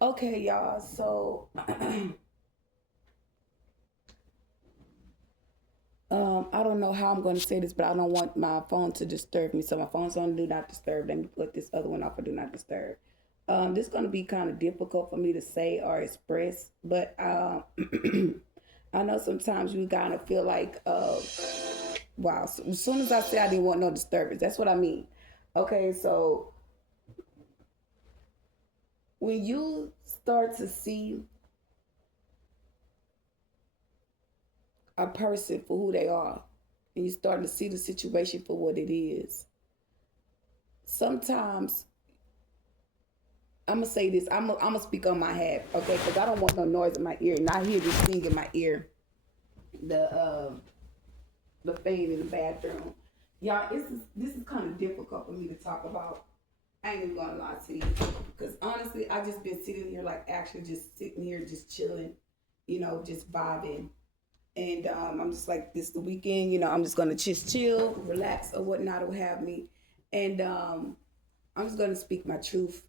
Okay, y'all. So, I don't know how I'm going to say this, but I don't want my phone to disturb me. So my phone's on do not disturb. Let me put this other one off for do not disturb. This is going to be kind of difficult for me to say or express, but I know sometimes you kind of feel like, wow. So as soon as I say I didn't want no disturbance, that's what I mean. Okay, so when you start to see a person for who they are, and you start to see the situation for what it is, sometimes I'm gonna say this. I'm gonna speak on my half, okay? Because I don't want no noise in my ear, and I hear this thing in my ear, the uh, the thing in the bathroom. Y'all, this is kind of difficult for me to talk about. I ain't even gonna lie to you, because honestly, I just been sitting here like actually just sitting here just chilling, just vibing, and I'm just like this the weekend. I'm just gonna just chill, relax, or whatnot, or what have me, and I'm just gonna speak my truth.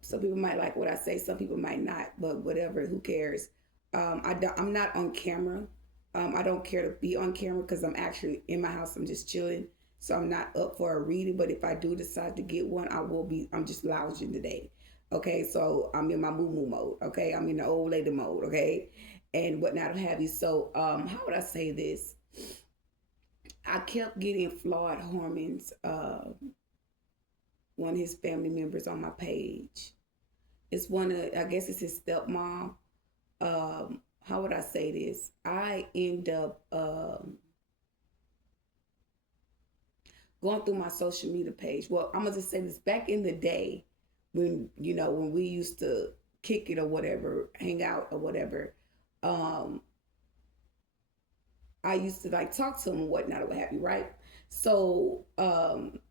Some people might like what I say, some people might not, but whatever, who cares? I'm not on camera. I don't care to be on camera because I'm actually in my house. I'm just chilling, so I'm not up for a reading. But if I do decide to get one, I will be. I'm just lounging today. Okay, so I'm in my moo moo mode. Okay, I'm in the old lady mode. Okay, and whatnot have you. So, how would I say this? I kept getting Floyd Harmon's one of his family members on my page. It's one of, I guess it's his stepmom. How would I say this? I end up going through my social media page. Well, I'm gonna just say this. Back in the day, when we used to kick it or whatever, hang out or whatever, um, I used to like talk to him and whatnot or what have you, right? So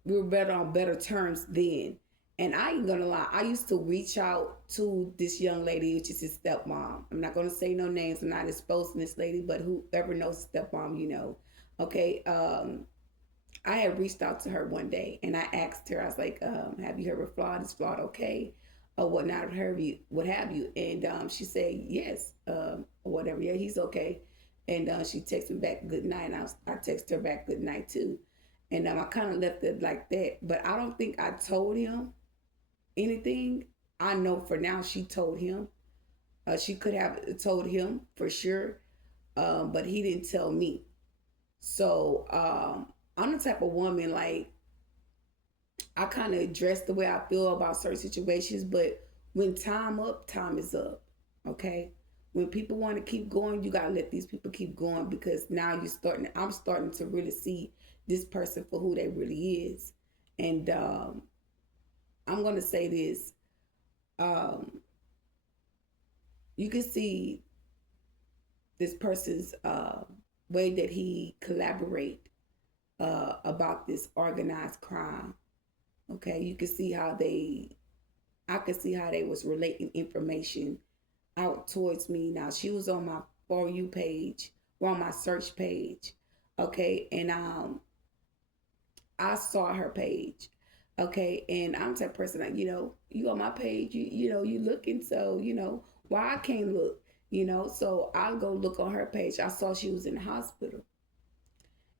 we were better on better terms then. And I ain't gonna lie, I used to reach out to this young lady, which is his stepmom. I'm not gonna say no names, I'm not exposing this lady, but whoever knows stepmom, you know. Okay. I had reached out to her one day and I asked her, I was like, have you heard of Flawed? Is Flawed okay? Or whatnot, what have you? And she said, yes, or whatever. Yeah, he's okay. And she texted me back good night. And I texted her back good night too. And I kind of left it like that. But I don't think I told him anything. I know for now she told him. She could have told him for sure, but he didn't tell me. So I'm the type of woman like I kind of address the way I feel about certain situations, but when time up, time is up. Okay. When people want to keep going, you gotta let these people keep going because now I'm starting to really see this person for who they really is. And I'm gonna say this. Um, you can see this person's way that he collaborate about this organized crime. Okay, you can see how I could see how they was relating information out towards me. Now she was on my for you page or on my search page. Okay, and I saw her page. Okay, and I'm the type of person that, you on my page, you looking, so why I can't look, so I'll go look on her page. I saw she was in the hospital.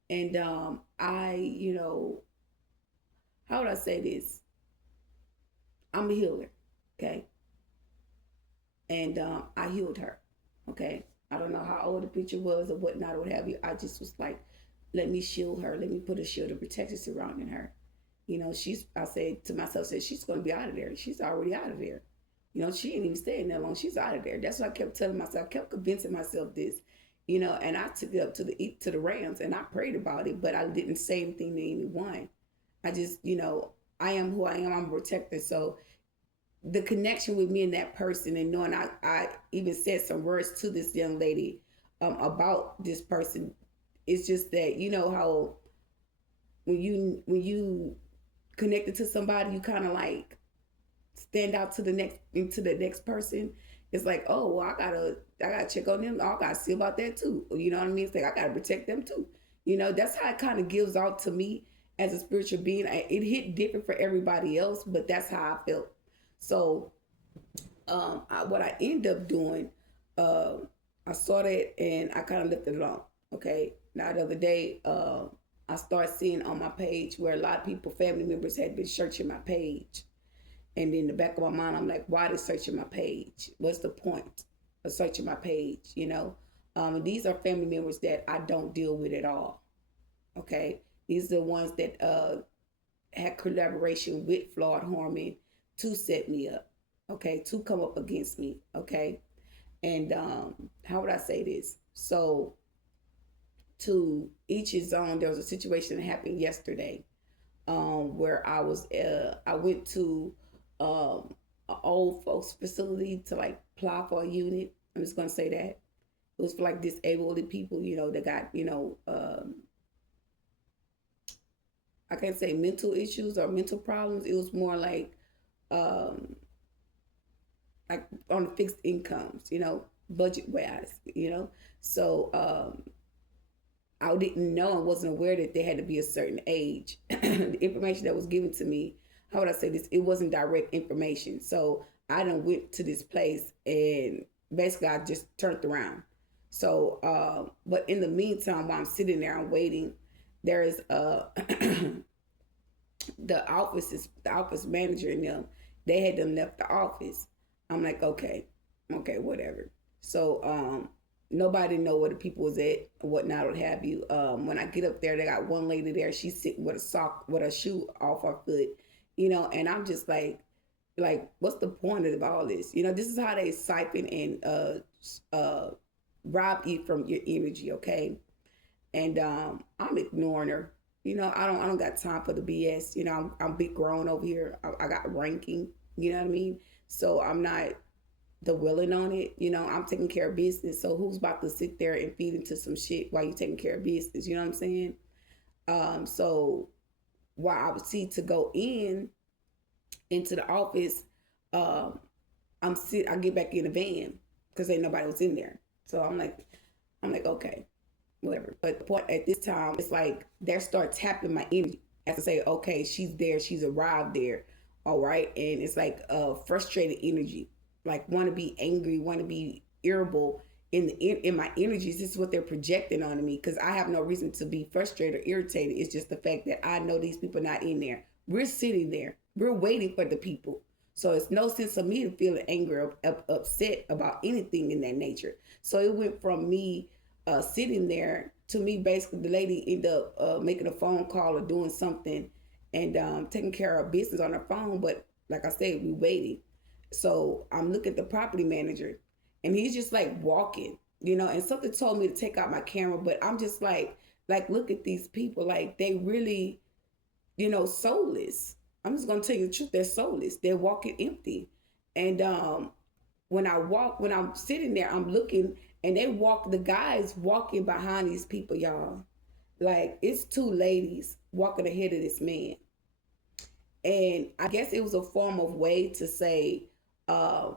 And how would I say this? I'm a healer. Okay. And I healed her. Okay. I don't know how old the picture was or whatnot or what have you. I just was like, let me shield her. Let me put a shield of protection surrounding her. I said to myself, she's going to be out of there. She's already out of there. She ain't even staying that long. She's out of there. That's what I kept telling myself. I kept convincing myself this, and I took it up to the Rams and I prayed about it, but I didn't say anything to anyone. I just, I am who I am. I'm a protector. So the connection with me and that person and knowing I even said some words to this young lady about this person. It's just that how when you connected to somebody, you kind of like stand out to the next person. It's like, oh well, I gotta check on them. Oh, I gotta see about that too. You know what I mean? It's like I gotta protect them too. That's how it kind of gives out to me as a spiritual being. It hit different for everybody else, but that's how I felt. So What I end up doing, uh, I saw that and I kind of left it alone. Okay. Now the other day, I started seeing on my page where a lot of people, family members, had been searching my page, and in the back of my mind, I'm like, why are they searching my page? What's the point of searching my page? These are family members that I don't deal with at all. Okay. These are the ones that had collaboration with Floyd Harmonjr to set me up. Okay. To come up against me. Okay. And how would I say this? So, to each his own. There was a situation that happened yesterday, where I went to an old folks facility to like apply for a unit. I'm just gonna say that it was for like disabled people, that got I can't say mental issues or mental problems. It was more um, like on fixed incomes, budget wise, So I didn't know and wasn't aware that they had to be a certain age. The information that was given to me, how would I say this? It wasn't direct information. So I done went to this place and basically I just turned around. So, but in the meantime, while I'm sitting there, I'm waiting. There is the office manager and them. They had them left the office. I'm like, okay, whatever. So, nobody know where the people was at or whatnot, what have you. When I get up there, they got one lady there. She's sitting with a sock, with a shoe off her foot, and I'm just like, what's the point of all this? This is how they siphon and rob you from your energy, okay? And I'm ignoring her. I don't got time for the BS. I'm big grown over here. I got ranking. You know what I mean? So I'm not the willing on it. I'm taking care of business. So who's about to sit there and feed into some shit while you taking care of business? You know what I'm saying? So while I would see to go into the office, um, I get back in the van because ain't nobody was in there. So I'm like, okay, whatever. But the point at this time, it's like they start tapping my energy as to say, okay, she's there, she's arrived there, all right, and it's like frustrated energy, like want to be angry, want to be irritable in my energies. This is what they're projecting onto me because I have no reason to be frustrated or irritated. It's just the fact that I know these people not in there. We're sitting there, we're waiting for the people. So it's no sense of me to feel angry or upset about anything in that nature. So it went from me sitting there to me basically the lady ended up making a phone call or doing something and taking care of business on her phone. But like I said, we waiting. So I'm looking at the property manager and he's just like walking, and something told me to take out my camera, but I'm just like look at these people, like they really, soulless. I'm just gonna tell you the truth, they're soulless. They're walking empty. And when I'm sitting there, I'm looking and the guys walking behind these people, y'all. Like it's two ladies walking ahead of this man. And I guess it was a form of way to say, uh,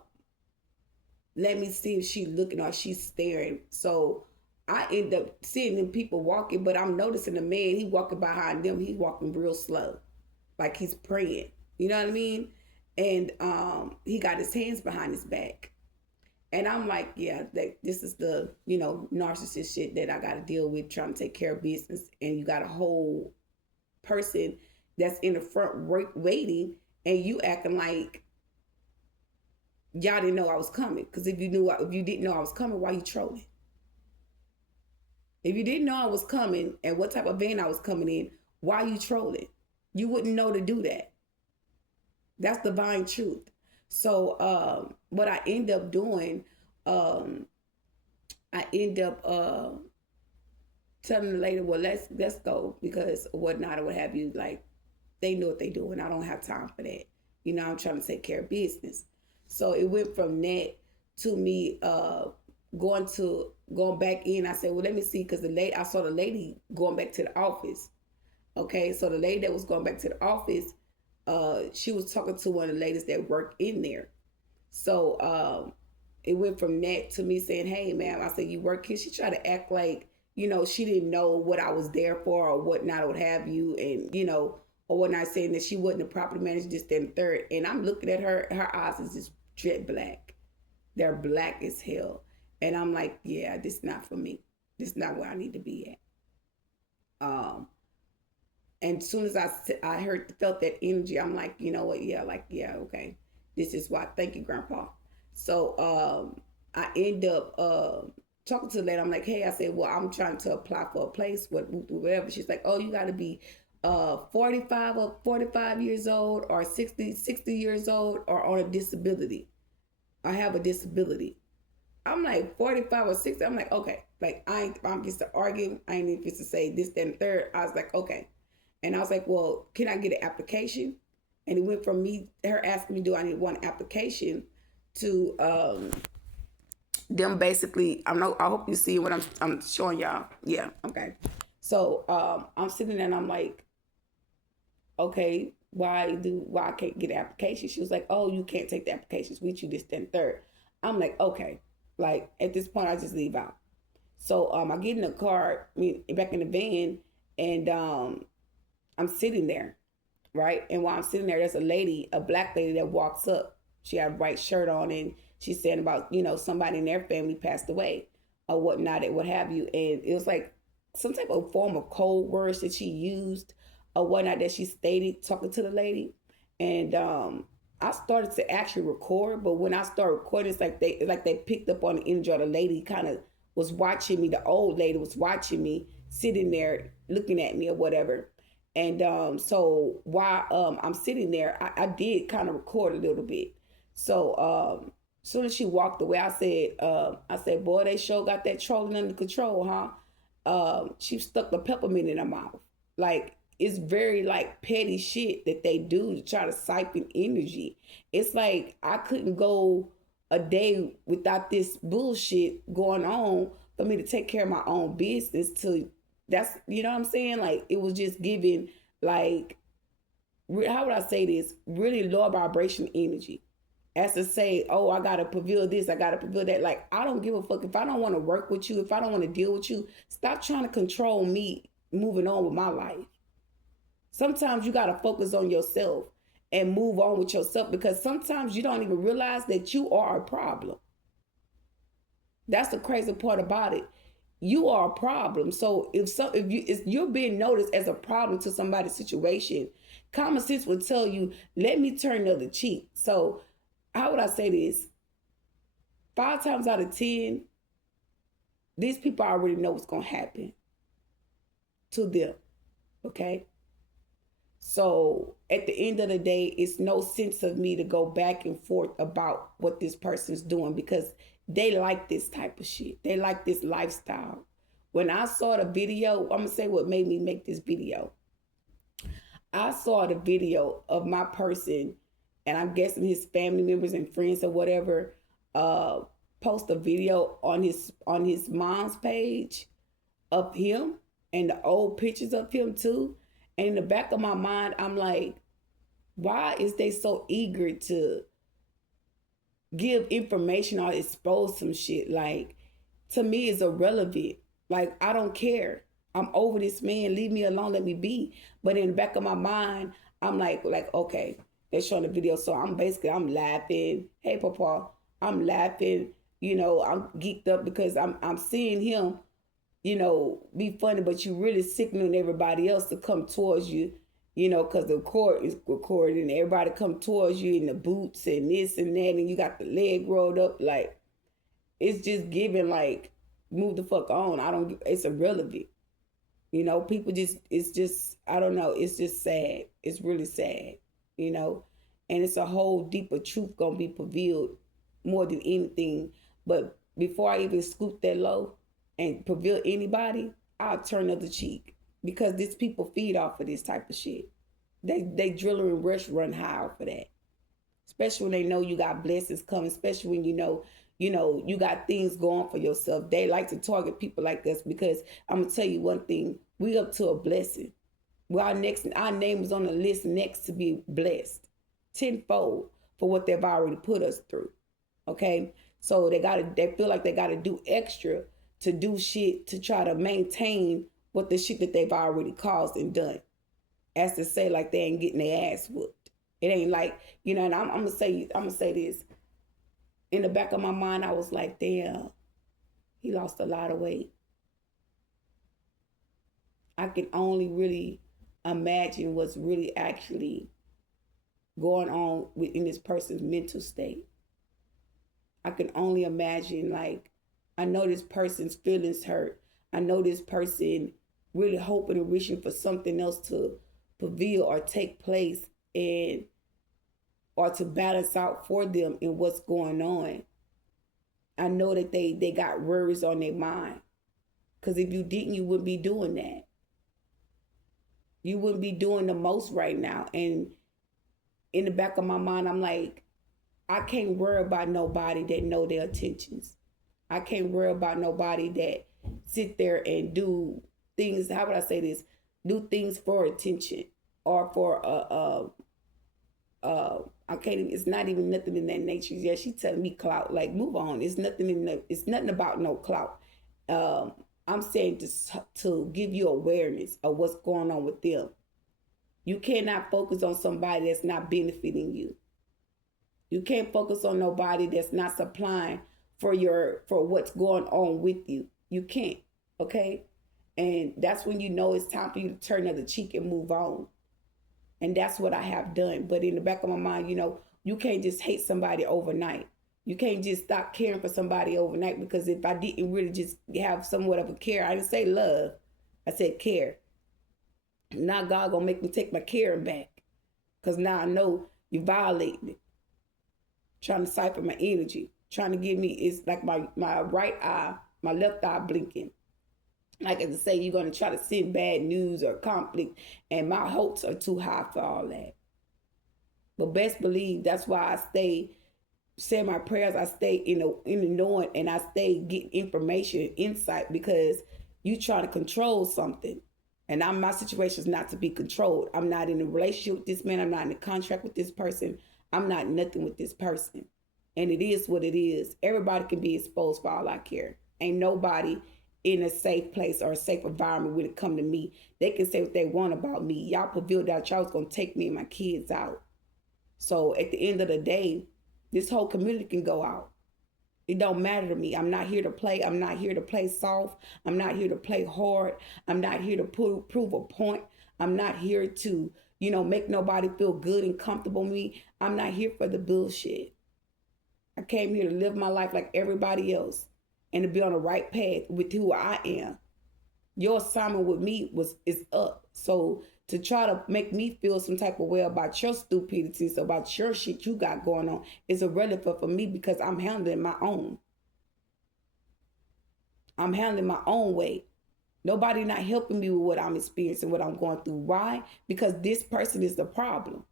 let me see if she's looking or she's staring. So I end up seeing them people walking, but I'm noticing the man, he walking behind them, he's walking real slow. Like he's praying. You know what I mean? And he got his hands behind his back. And I'm like, yeah, this is the, narcissist shit that I got to deal with, trying to take care of business. And you got a whole person that's in the front waiting, and you acting like y'all didn't know I was coming. Because if you didn't know I was coming, why you trolling? If you didn't know I was coming and what type of van I was coming in, why you trolling? You wouldn't know to do that. That's divine truth. So what I end up doing, I end up telling the lady, well, let's go because whatnot or what have you. Like they know what they doing. I don't have time for that. I'm trying to take care of business. So it went from that to me going back in. I said, well, let me see, because I saw the lady going back to the office. Okay, so the lady that was going back to the office, she was talking to one of the ladies that worked in there. So it went from that to me saying, hey, ma'am, I said, you work here? She tried to act like, she didn't know what I was there for or whatnot or what have you. And, or whatnot, saying that she wasn't a property manager, this, that, and third. And I'm looking at her eyes is just jet black. They're black as hell. And I'm like, yeah, this is not for me. This is not where I need to be at. And as soon as I felt that energy, I'm like, you know what? Yeah, like, yeah, okay. This is why. Thank you, Grandpa. So I end up talking to the lady. I'm like, hey, I said, well, I'm trying to apply for a place, whatever. She's like, oh, you got to be 45 years old or 60 years old or on a disability. I have a disability. I'm like 45 or 60. I'm like, okay. Like, I'm just to argue. I ain't even just to say this, that, and the third. I was like, okay. And I was like, well, can I get an application? And it went from her asking me, do I need one application, to them basically, I hope you see what I'm showing y'all. Yeah, okay. So I'm sitting there and I'm like, okay, why I can't get an application? She was like, oh, you can't take the applications with you, this, that, and third. I'm like, okay. Like, at this point, I just leave out. So I get in the car, back in the van, and I'm sitting there, right? And while I'm sitting there, there's a black lady that walks up. She had a white shirt on, and she's saying about, somebody in their family passed away or whatnot, and what have you. And it was like some type of form of code words that she used or whatnot that she stated talking to the lady. And I started to actually record, but when I started recording, it's like they picked up on the energy. The lady kind of was watching me. The old lady was watching me, sitting there looking at me or whatever. And so while I'm sitting there, I did kind of record a little bit. So as soon as she walked away, I said, boy, they sure got that trolling under control, huh? She stuck the peppermint in her mouth. Like, it's very like petty shit that they do to try to siphon energy. It's like I couldn't go a day without this bullshit going on for me to take care of my own business. That's, you know what I'm saying? Like, it was just giving, like, how would I say this? Really low vibration energy. As to say, oh, I gotta prevail this, I gotta prevail that. Like, I don't give a fuck. If I don't want to work with you, if I don't want to deal with you, stop trying to control me moving on with my life. Sometimes you gotta focus on yourself and move on with yourself, because sometimes you don't even realize that you are a problem. That's the crazy part about it. You are a problem. So if you're being noticed as a problem to somebody's situation, common sense will tell you, let me turn the other cheek. So how would I say this? 5 times out of 10, these people already know what's gonna happen to them. Okay? So at the end of the day, it's no sense of me to go back and forth about what this person's doing, because they like this type of shit. They like this lifestyle. When I saw the video, I'm going to say what made me make this video. I saw the video of my person, and I'm guessing his family members and friends or whatever, post a video on his mom's page of him and the old pictures of him too. And in the back of my mind, I'm like, why is they so eager to give information or expose some shit? Like, to me, it's irrelevant. Like, I don't care. I'm over this man. Leave me alone. Let me be. But in the back of my mind, I'm like, okay, they're showing the video. So I'm laughing. Hey, Papa, I'm laughing. I'm geeked up because I'm seeing him, be funny, but you really signaling everybody else to come towards you, because the court is recorded and everybody come towards you in the boots and this and that, and you got the leg rolled up. Like, it's just giving, like, move the fuck on. It's irrelevant. People it's just, I don't know. It's just sad. It's really sad, and it's a whole deeper truth gonna be revealed more than anything. But before I even scoop that low and prevail anybody, I'll turn the other cheek, because these people feed off of this type of shit. They drill and rush, run high for that. Especially when they know you got blessings coming, especially when you know you got things going for yourself. They like to target people like us, because I'm gonna tell you one thing, we up to a blessing. Our name is on the list next to be blessed tenfold for what they've already put us through. Okay? So they feel like they gotta do extra to do shit to try to maintain what the shit that they've already caused and done. As to say, like, they ain't getting their ass whooped. It ain't like, and I'm gonna say this. in the back of my mind, I was like, damn, he lost a lot of weight. I can only really imagine what's really actually going on within this person's mental state. I can only imagine, like, I know this person's feelings hurt. I know this person really hoping and wishing for something else to prevail or take place and or to balance out for them in what's going on. I know that they got worries on their mind. Because if you didn't, you wouldn't be doing that. You wouldn't be doing the most right now. And in the back of my mind, I'm like, I can't worry about nobody that know their intentions. I can't worry about nobody that sit there and do things. How would I say this? Do things for attention or for I can't even, it's not even nothing in that nature. Yeah, she telling me clout. Like, move on. It's nothing it's nothing about no clout. I'm saying to give you awareness of what's going on with them. You cannot focus on somebody that's not benefiting you. You can't focus on nobody that's not supplying for what's going on with you. You can't. Okay? And that's when you know it's time for you to turn the other cheek and move on. And that's what I have done. But in the back of my mind, you can't just hate somebody overnight. You can't just stop caring for somebody overnight, because if I didn't really just have somewhat of a care, I didn't say love, I said care. Now God gonna make me take my caring back, because now I know you violated me, trying to siphon my energy, trying to give me, it's like my right eye, my left eye blinking. Like I say, you're going to try to send bad news or conflict, and my hopes are too high for all that. But best believe that's why I stay saying my prayers. I stay in the knowing, and I stay getting information, insight, because you try to control something. And my situation is not to be controlled. I'm not in a relationship with this man. I'm not in a contract with this person. I'm not nothing with this person. And it is what it is. Everybody can be exposed for all I care. Ain't nobody in a safe place or a safe environment when it come to me. They can say what they want about me. Y'all prevailed out y'all was going to take me and my kids out. So at the end of the day, this whole community can go out. It don't matter to me. I'm not here to play. I'm not here to play soft. I'm not here to play hard. I'm not here to prove a point. I'm not here to, make nobody feel good and comfortable with me. I'm not here for the bullshit. I came here to live my life like everybody else and to be on the right path with who I am. Your assignment with me is up. So to try to make me feel some type of way about your stupidities, about your shit you got going on, is irrelevant for me, because I'm handling my own. I'm handling my own way. Nobody not helping me with what I'm experiencing, what I'm going through. Why? Because this person is the problem.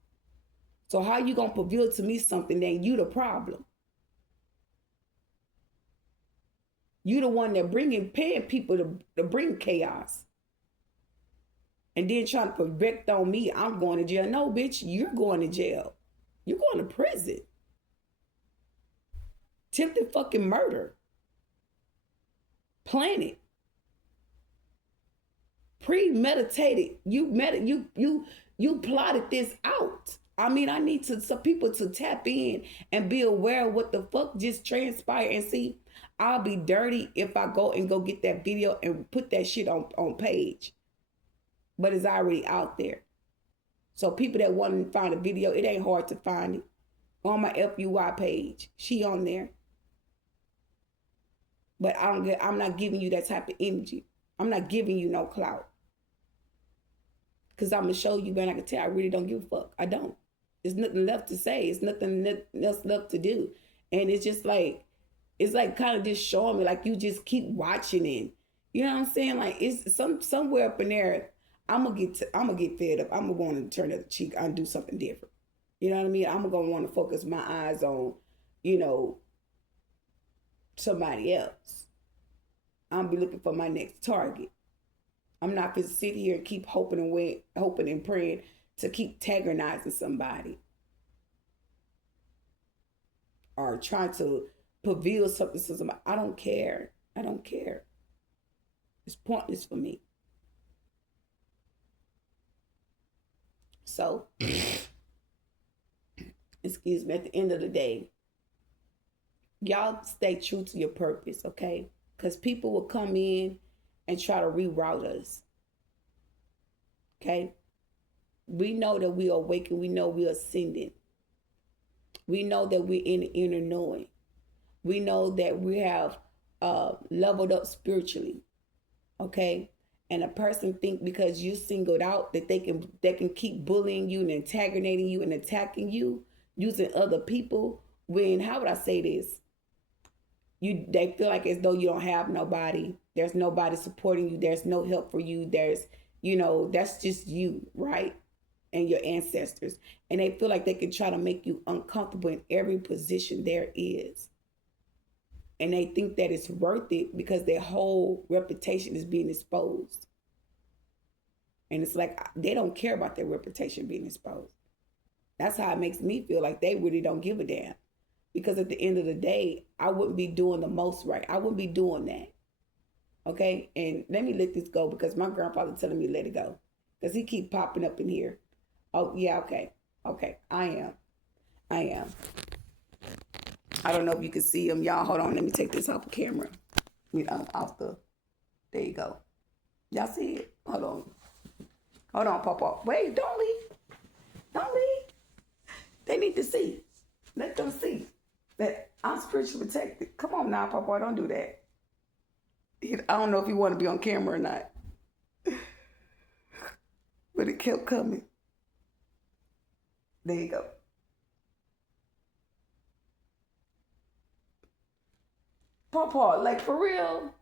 So how you going to reveal to me something that you the problem? You the one that paying people to bring chaos. And then trying to project on me, I'm going to jail. No, bitch, you're going to jail. You're going to prison. Attempted fucking murder. Planted. Premeditated. You plotted this out. I mean, I need some people to tap in and be aware of what the fuck just transpired. And see, I'll be dirty if I go get that video and put that shit on page. But it's already out there. So people that want to find a video, it ain't hard to find it. On my FUY page. She on there. But I'm not giving you that type of energy. I'm not giving you no clout. Because I'm going to show you, man, I can tell I really don't give a fuck. I don't. There's nothing left to say. It's nothing else left to do. And it's just like, it's like kind of just showing me, like, you just keep watching it. You know what I'm saying? Like, it's somewhere up in there, I'm gonna get fed up. I'm gonna want to turn the other cheek and do something different. You know what I mean? I'm gonna want to focus my eyes on, somebody else. I'm gonna be looking for my next target. I'm not gonna sit here and keep hoping and praying to keep antagonizing somebody or trying to prevail something to somebody. I don't care. It's pointless for me. So, excuse me, at the end of the day, y'all stay true to your purpose, okay? Because people will come in and try to reroute us, okay? We know that we are awakened. We know we are ascending. We know that we're in the inner knowing. We know that we have leveled up spiritually, okay? And a person think because you singled out that they can keep bullying you and antagonizing you and attacking you using other people. When, how would I say this? They feel like as though you don't have nobody. There's nobody supporting you. There's no help for you. There's, that's just you, right? And your ancestors. And they feel like they can try to make you uncomfortable in every position there is. And they think that it's worth it because their whole reputation is being exposed. And it's like they don't care about their reputation being exposed. That's how it makes me feel like they really don't give a damn. Because at the end of the day, I wouldn't be doing the most right. I wouldn't be doing that. Okay? And let me let this go because my grandfather telling me to let it go. Because he keep popping up in here. Oh, yeah, okay. Okay, I am. I don't know if you can see him. Y'all, hold on. Let me take this off the camera. There you go. Y'all see it? Hold on, Papa. Wait, don't leave. Don't leave. They need to see. Let them see that I'm spiritually protected. Come on now, Papa. Don't do that. I don't know if you want to be on camera or not. But it kept coming. There you go. Papa, like for real.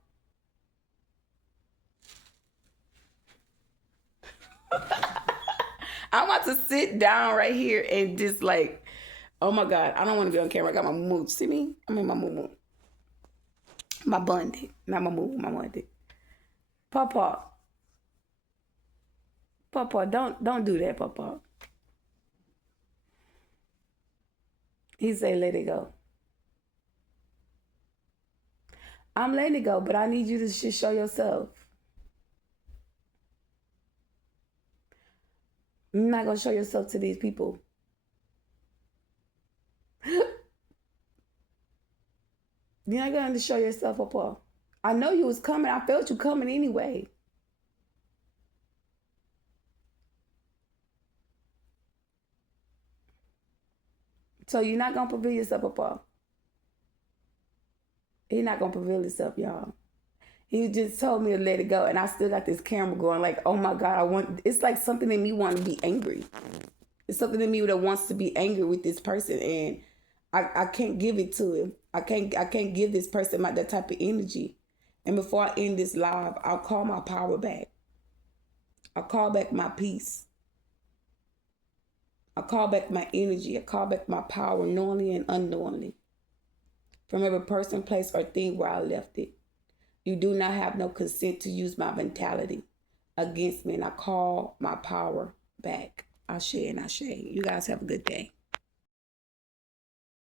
I'm about to sit down right here and just like, oh my God, I don't want to be on camera. I got my moo. See me? I'm in my moo. My bundle. Not my moo, my bundle. Papa. Papa, don't do that, Papa. He say, let it go. I'm letting it go, but I need you to just show yourself. You're not going to show yourself to these people. You're not going to show yourself, Papa. I know you was coming. I felt you coming anyway. So you're not going to prevail yourself, Papa. He's not going to prevail himself, y'all. He just told me to let it go. And I still got this camera going like, oh my God, it's like something in me wanting to be angry. It's something in me that wants to be angry with this person. And I can't give it to him. I can't give this person that type of energy. And before I end this live, I'll call my power back. I'll call back my peace. I'll call back my energy. I'll call back my power knowingly and unknowingly. From every person, place, or thing where I left it. You do not have no consent to use my mentality against me. And I call my power back. Ashe and Ashe. You guys have a good day.